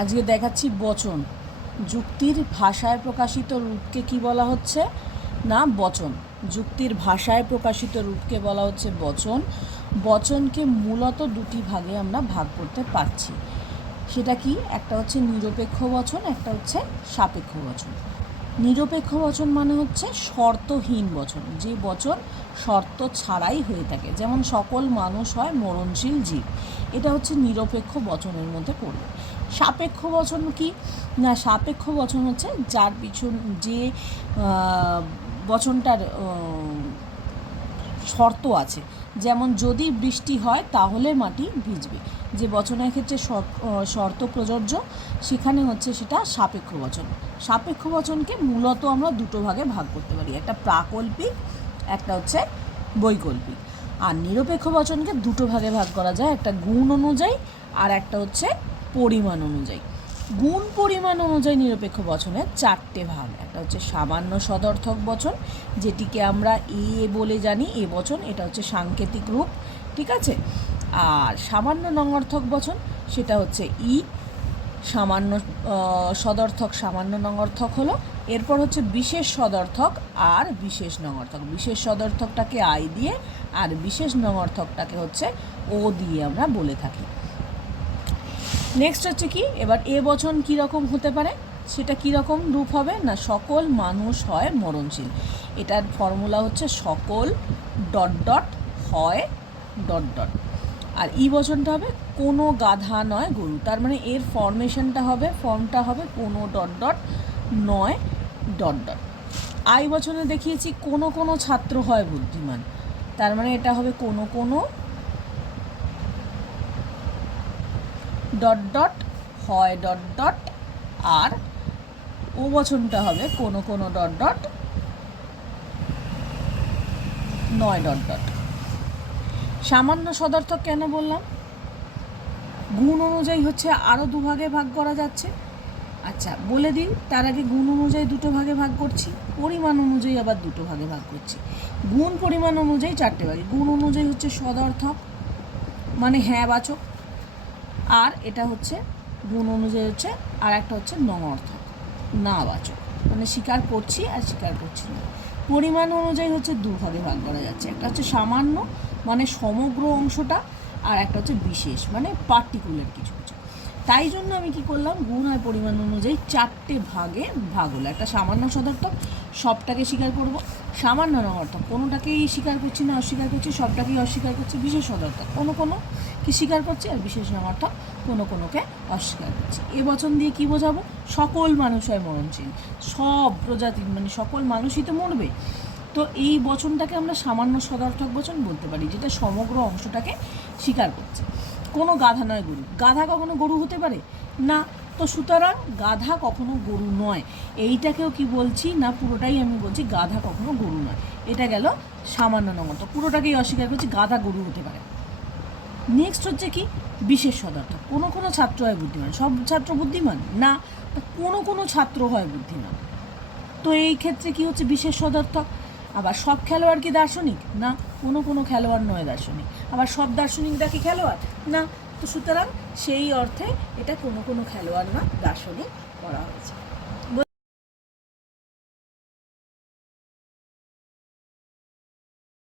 আজকে দেখাচ্ছি বচন। যুক্তির ভাষায় প্রকাশিত রূপকে কি বলা হচ্ছে না বচন। যুক্তির ভাষায় প্রকাশিত রূপকে বলা হচ্ছে বচন। বচনকে মূলত দুটি ভাগে আমরা ভাগ করতে পারছি। সেটা কি? একটা হচ্ছে নিরপেক্ষ বচন, একটা হচ্ছে সাপেক্ষ বচন। নিরপেক্ষ বচন মানে হচ্ছে শর্তহীন বচন, যে বচন শর্ত ছাড়াই হয়ে থাকে, যেমন সকল মানুষ হয় মরণশীল জীব। এটা হচ্ছে নিরপেক্ষ বচনের মধ্যে পড়বে। সাপেক্ষ বচন কি না? সাপেক্ষ বচন হচ্ছে যার পিছন যে বচনটার শর্ত আছে, যেমন যদি বৃষ্টি হয় তাহলে মাটি ভিজবে, যে বচনের ক্ষেত্রে শর্ত প্রযোজ্য, সেখানে হচ্ছে সেটা সাপেক্ষ বচন। সাপেক্ষ বচনকে মূলত আমরা দুটো ভাগে ভাগ করতে পারি, একটা প্রাকল্পিক, একটা হচ্ছে বৈকল্পিক। আর নিরপেক্ষ বচনকে দুটো ভাগে ভাগ করা যায়, একটা গুণ অনুযায়ী আর একটা হচ্ছে পরিমাণ অনুযায়ী। গুণ পরিমাণ অনুযায়ী নিরপেক্ষ বচনের চারটে ভাগ। একটা হচ্ছে সামান্য সদর্থক বচন, যেটিকে আমরা এ বলে জানি, এ বচন, এটা হচ্ছে সাংকেতিক রূপ, ঠিক আছে। আর সামান্য নঙর্থক বচন, সেটা হচ্ছে ই। সামান্য সদর্থক, সামান্য নঙর্থক হলো। এরপর হচ্ছে বিশেষ সদর্থক আর বিশেষ নঙর্থক। বিশেষ সদর্থকটাকে আই দিয়ে আর বিশেষ নঙর্থকটাকে হচ্ছে ও দিয়ে আমরা বলে থাকি। নেক্সট হচ্ছে কি, এবার এ বচন কীরকম হতে পারে, সেটা কীরকম রূপ হবে না, সকল মানুষ হয় মরণশীল। এটার ফর্মুলা হচ্ছে সকল ডট ডট হয় ডট ডট। আর ই বচনটা হবে কোনো গাধা নয় গরু। তার মানে এর ফর্মটা হবে কোনো ডট ডট নয় ডট ডট। আই বচনে দেখিয়েছি কোনো কোনো ছাত্র হয় বুদ্ধিমান। তার মানে এটা হবে কোনো কোনো ডট ডট হয় ডট ডট। আর ও বচনটা হবে কোনো কোনো ডট ডট নয় ডট ডট। সামান্য সদর্থক কেন বললাম? গুণ অনুযায়ী হচ্ছে আরও দুভাগে ভাগ করা যাচ্ছে। আচ্ছা বলে দিই, তার আগে গুণ অনুযায়ী দুটো ভাগে ভাগ করছি, পরিমাণ অনুযায়ী আবার দুটো ভাগে ভাগ করছি। গুণ পরিমাণ অনুযায়ী চারটে ভাগে। গুণ অনুযায়ী হচ্ছে সদর্থক, মানে হ্যাঁ বাচক। আর এটা হচ্ছে গুণ অনুযায়ী হচ্ছে আর একটা হচ্ছে নঙর্থক, না বাচক, মানে স্বীকার করছি আর স্বীকার করছি না। পরিমাণ অনুযায়ী হচ্ছে দুভাগে ভাগ করা যাচ্ছে, একটা হচ্ছে সামান্য মানে সমগ্র অংশটা, আর একটা হচ্ছে বিশেষ মানে পার্টিকুলার কিছু কিছু। তাই জন্য আমি কি করলাম, গুণ আর পরিমাণ অনুযায়ী চারটে ভাগে ভাগ হলো। একটা সামান্য সদর্থক, সবটাকে স্বীকার করব। সামান্য নঙর্থক, কোনোটাকেই স্বীকার করছি না অস্বীকার করছি, সবটাকেই অস্বীকার করছি। বিশেষ সদর্থক, কোনো কোনো কি স্বীকার করছি, আর বিশেষ নঙর্থক কোনো কোনোকে অস্বীকার করছি। এ বচন দিয়ে কি বোঝাবো? সকল মানুষ হয় মরণশীল, সব প্রজাতির মানে সকল মানুষই তো মরবে। তো এই বচনটাকে আমরা সামান্য সদর্থক বচন বলতে পারি, যেটা সমগ্র অংশটাকে স্বীকার করছে। কোনো গাধা নয় গরু। গাধা কখনো গরু হতে পারে না, তো সুতরাং গাধা কখনো গরু নয়। এইটাকেও কি বলছি না, পুরোটাই আমি বলছি গাধা কখনো গরু নয়। এটা গেল সামান্য নঙর্থক, পুরোটাকেই অস্বীকার করছি, গাধা গরু হতে পারে। নেক্সট হচ্ছে কি, বিশেষ সদর্থক। কোনো কোনো ছাত্র হয় বুদ্ধিমান, সব ছাত্র বুদ্ধিমান না, কোনো কোনো ছাত্র হয় বুদ্ধিমান। তো এই ক্ষেত্রে কি হচ্ছে, বিশেষ সদর্থক। আবার সব খেলোয়াড় কি দার্শনিক? না, কোনো কোনো খেলোয়াড় নয় দার্শনিক। আবার সব দার্শনিকরা কি খেলোয়াড়? না। তো সুতরাং সেই অর্থে এটা কোনো কোনো খেলোয়াড় না দার্শনিক করা হয়েছে।